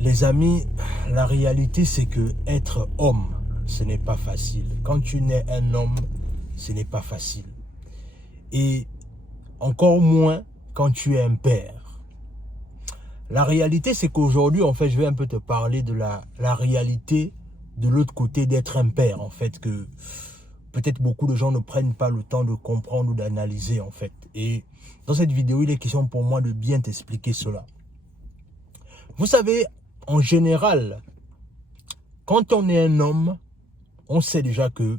Les amis, la réalité c'est que être homme, ce n'est pas facile. Quand tu nais un homme, ce n'est pas facile. Et encore moins quand tu es un père. La réalité c'est qu'aujourd'hui, en fait, je vais un peu te parler de la réalité de l'autre côté d'être un père, en fait, que peut-être beaucoup de gens ne prennent pas le temps de comprendre ou d'analyser, en fait. Et dans cette vidéo, il est question pour moi de bien t'expliquer cela. Vous savez, en général, quand on est un homme, on sait déjà que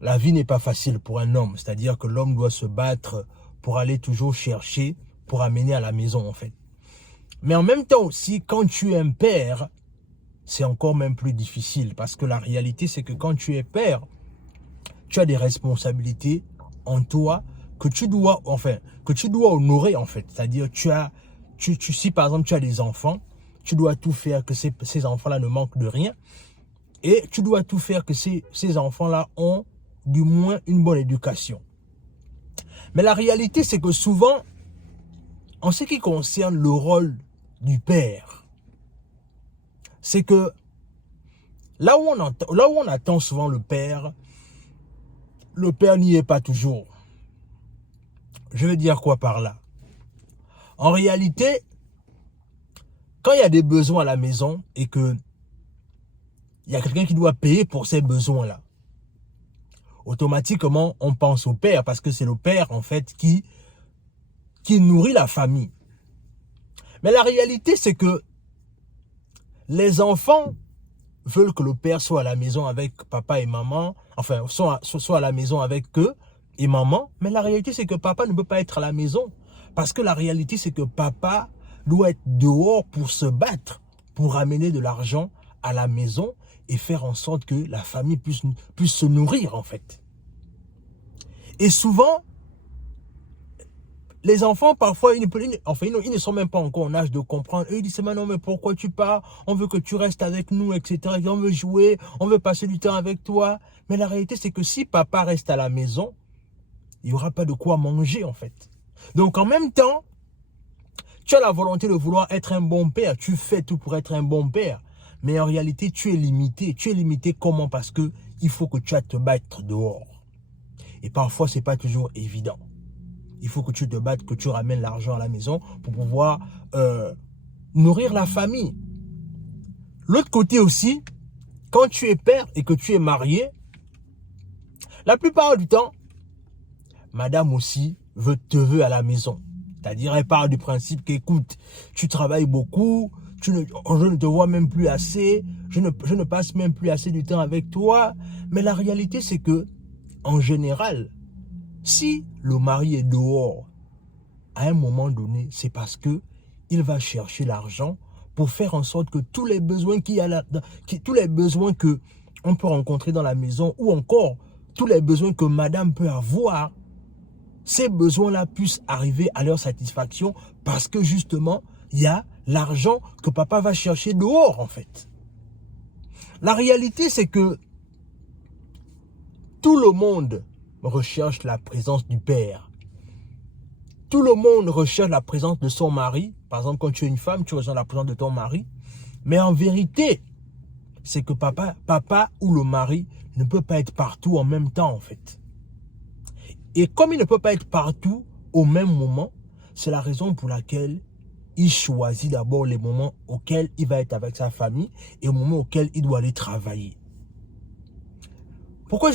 la vie n'est pas facile pour un homme. C'est-à-dire que l'homme doit se battre pour aller toujours chercher, pour amener à la maison, en fait. Mais en même temps aussi, quand tu es un père, c'est encore même plus difficile. Parce que la réalité, c'est que quand tu es père, tu as des responsabilités en toi que tu dois honorer, en fait. C'est-à-dire, si par exemple tu as des enfants, tu dois tout faire que ces enfants-là ne manquent de rien. Et tu dois tout faire que ces enfants-là ont du moins une bonne éducation. Mais la réalité, c'est que souvent, en ce qui concerne le rôle du père, c'est que là où on attend souvent le père n'y est pas toujours. Je veux dire quoi par là? En réalité, quand il y a des besoins à la maison et que il y a quelqu'un qui doit payer pour ces besoins-là, automatiquement, on pense au père parce que c'est le père, en fait, qui nourrit la famille. Mais la réalité, c'est que les enfants veulent que le père soit à la maison avec papa et maman, enfin, soit à la maison avec eux et maman, mais la réalité, c'est que papa ne peut pas être à la maison. Parce que la réalité, c'est que papa doit être dehors pour se battre, pour amener de l'argent à la maison et faire en sorte que la famille puisse se nourrir, en fait. Et souvent, les enfants, parfois, ils ne sont même pas encore en âge de comprendre. Eux, ils disent, mais non, mais pourquoi tu pars? On veut que tu restes avec nous, etc. On veut jouer, on veut passer du temps avec toi. Mais la réalité, c'est que si papa reste à la maison, il n'y aura pas de quoi manger, en fait. Donc, en même temps, tu as la volonté de vouloir être un bon père. Tu fais tout pour être un bon père. Mais en réalité, tu es limité. Tu es limité comment? Parce que il faut que tu ailles te battre dehors. Et parfois, ce n'est pas toujours évident. Il faut que tu te battes, que tu ramènes l'argent à la maison pour pouvoir nourrir la famille. L'autre côté aussi, quand tu es père et que tu es marié, la plupart du temps, madame aussi te veut à la maison. C'est-à-dire, elle part du principe qu'écoute, tu travailles beaucoup, je ne te vois même plus assez, je ne passe même plus assez du temps avec toi. Mais la réalité, c'est que, en général, si le mari est dehors, à un moment donné, c'est parce que il va chercher l'argent pour faire en sorte que tous les besoins tous les besoins que on peut rencontrer dans la maison ou encore tous les besoins que madame peut avoir, ces besoins-là puissent arriver à leur satisfaction parce que justement, il y a l'argent que papa va chercher dehors, en fait. La réalité, c'est que tout le monde recherche la présence du père. Tout le monde recherche la présence de son mari. Par exemple, quand tu es une femme, tu recherches la présence de ton mari. Mais en vérité, c'est que papa ou le mari ne peut pas être partout en même temps, en fait. Et comme il ne peut pas être partout au même moment, c'est la raison pour laquelle il choisit d'abord les moments auxquels il va être avec sa famille et au moment auquel il doit aller travailler. Pourquoi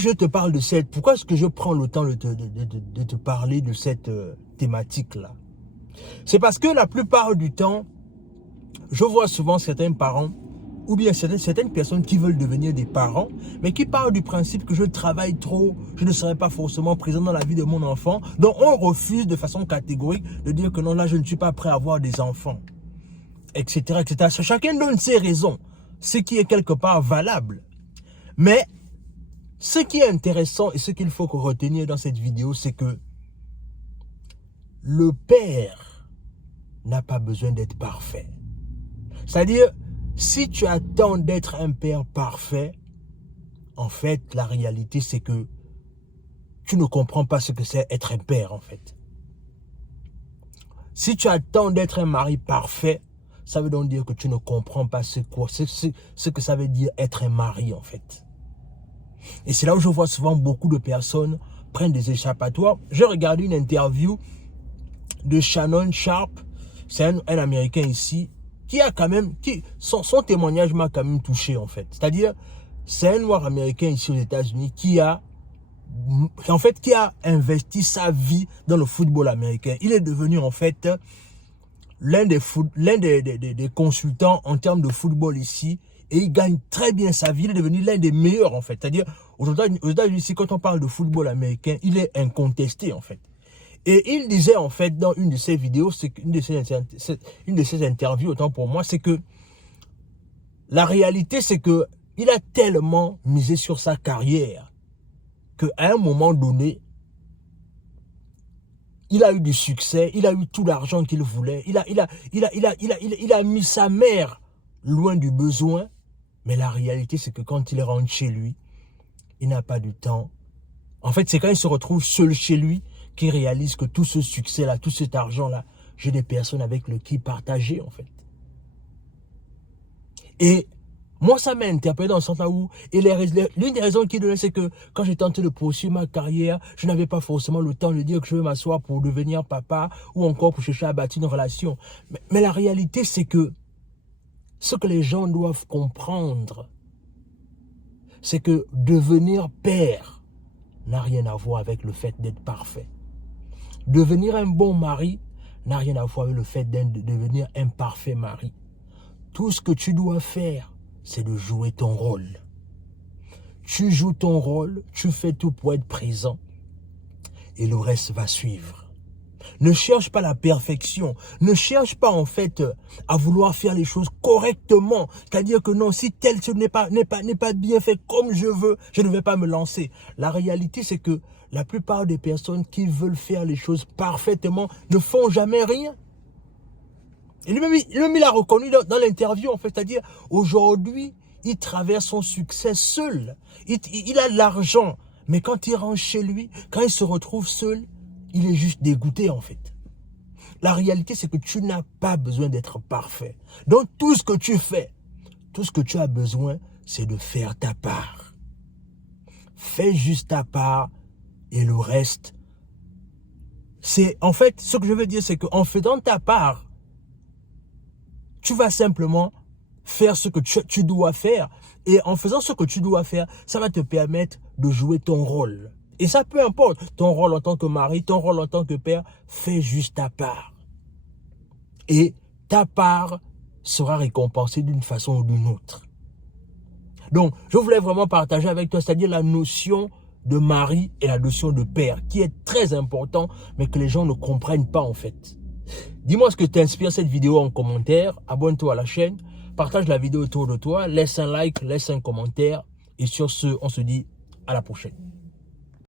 pourquoi est-ce que je prends le temps de te parler de cette thématique-là? C'est parce que la plupart du temps, je vois souvent certains parents ou bien certaines personnes qui veulent devenir des parents, mais qui parlent du principe que je travaille trop, je ne serai pas forcément présent dans la vie de mon enfant. Donc on refuse de façon catégorique de dire que non, là je ne suis pas prêt à avoir des enfants, etc., etc. Chacun donne ses raisons, ce qui est quelque part valable. Mais ce qui est intéressant et ce qu'il faut retenir dans cette vidéo, c'est que le père n'a pas besoin d'être parfait. C'est-à-dire, si tu attends d'être un père parfait, en fait, la réalité, c'est que tu ne comprends pas ce que c'est être un père, en fait. Si tu attends d'être un mari parfait, ça veut donc dire que tu ne comprends pas ce que ça veut dire être un mari, en fait. Et c'est là où je vois souvent beaucoup de personnes prennent des échappatoires. J'ai regardé une interview de Shannon Sharp, c'est un Américain ici, qui a quand même, son témoignage m'a quand même touché, en fait. C'est-à-dire, c'est un noir américain ici aux États-Unis qui a investi sa vie dans le football américain. Il est devenu, en fait, l'un des consultants en termes de football ici, et il gagne très bien sa vie. Il est devenu l'un des meilleurs, en fait. C'est-à-dire, aujourd'hui, aux États-Unis, quand on parle de football américain, il est incontesté, en fait. Et il disait, en fait, dans une de ses vidéos, une de ses interviews, autant pour moi, c'est que la réalité, c'est que il a tellement misé sur sa carrière qu'à un moment donné, il a eu du succès, il a eu tout l'argent qu'il voulait, il a mis sa mère loin du besoin, mais la réalité, c'est que quand il rentre chez lui, il n'a pas du temps. En fait, c'est quand il se retrouve seul chez lui qu'il réalise que tout ce succès-là, tout cet argent-là, j'ai des personnes avec qui partager, en fait. Et moi, ça m'a interpellé dans le sens là où, l'une des raisons qu'il donnait, c'est que quand j'ai tenté de poursuivre ma carrière, je n'avais pas forcément le temps de dire que je veux m'asseoir pour devenir papa ou encore pour chercher à bâtir une relation. Mais la réalité, c'est que ce que les gens doivent comprendre, c'est que devenir père n'a rien à voir avec le fait d'être parfait. Devenir un bon mari n'a rien à voir avec le fait de devenir un parfait mari. Tout ce que tu dois faire, c'est de jouer ton rôle. Tu joues ton rôle, tu fais tout pour être présent et le reste va suivre. Ne cherche pas la perfection. Ne cherche pas en fait à vouloir faire les choses correctement. C'est-à-dire que non, si tel n'est pas bien fait comme je veux, je ne vais pas me lancer. La réalité, c'est que la plupart des personnes qui veulent faire les choses parfaitement ne font jamais rien. Et lui-même, il a reconnu dans l'interview, en fait, c'est-à-dire, aujourd'hui, il traverse son succès seul. Il a de l'argent, mais quand il rentre chez lui, quand il se retrouve seul, il est juste dégoûté, en fait. La réalité, c'est que tu n'as pas besoin d'être parfait. Donc, tout ce que tu fais, tout ce que tu as besoin, c'est de faire ta part. Fais juste ta part et le reste, c'est, en fait, ce que je veux dire, c'est qu'en faisant ta part, tu vas simplement faire ce que tu dois faire. Et en faisant ce que tu dois faire, ça va te permettre de jouer ton rôle. Et ça, peu importe, ton rôle en tant que mari, ton rôle en tant que père, fais juste ta part. Et ta part sera récompensée d'une façon ou d'une autre. Donc, je voulais vraiment partager avec toi, c'est-à-dire la notion de mari et la notion de père, qui est très important, mais que les gens ne comprennent pas en fait. Dis-moi ce que t'inspire cette vidéo en commentaire, abonne-toi à la chaîne, partage la vidéo autour de toi, laisse un like, laisse un commentaire, et sur ce, on se dit à la prochaine.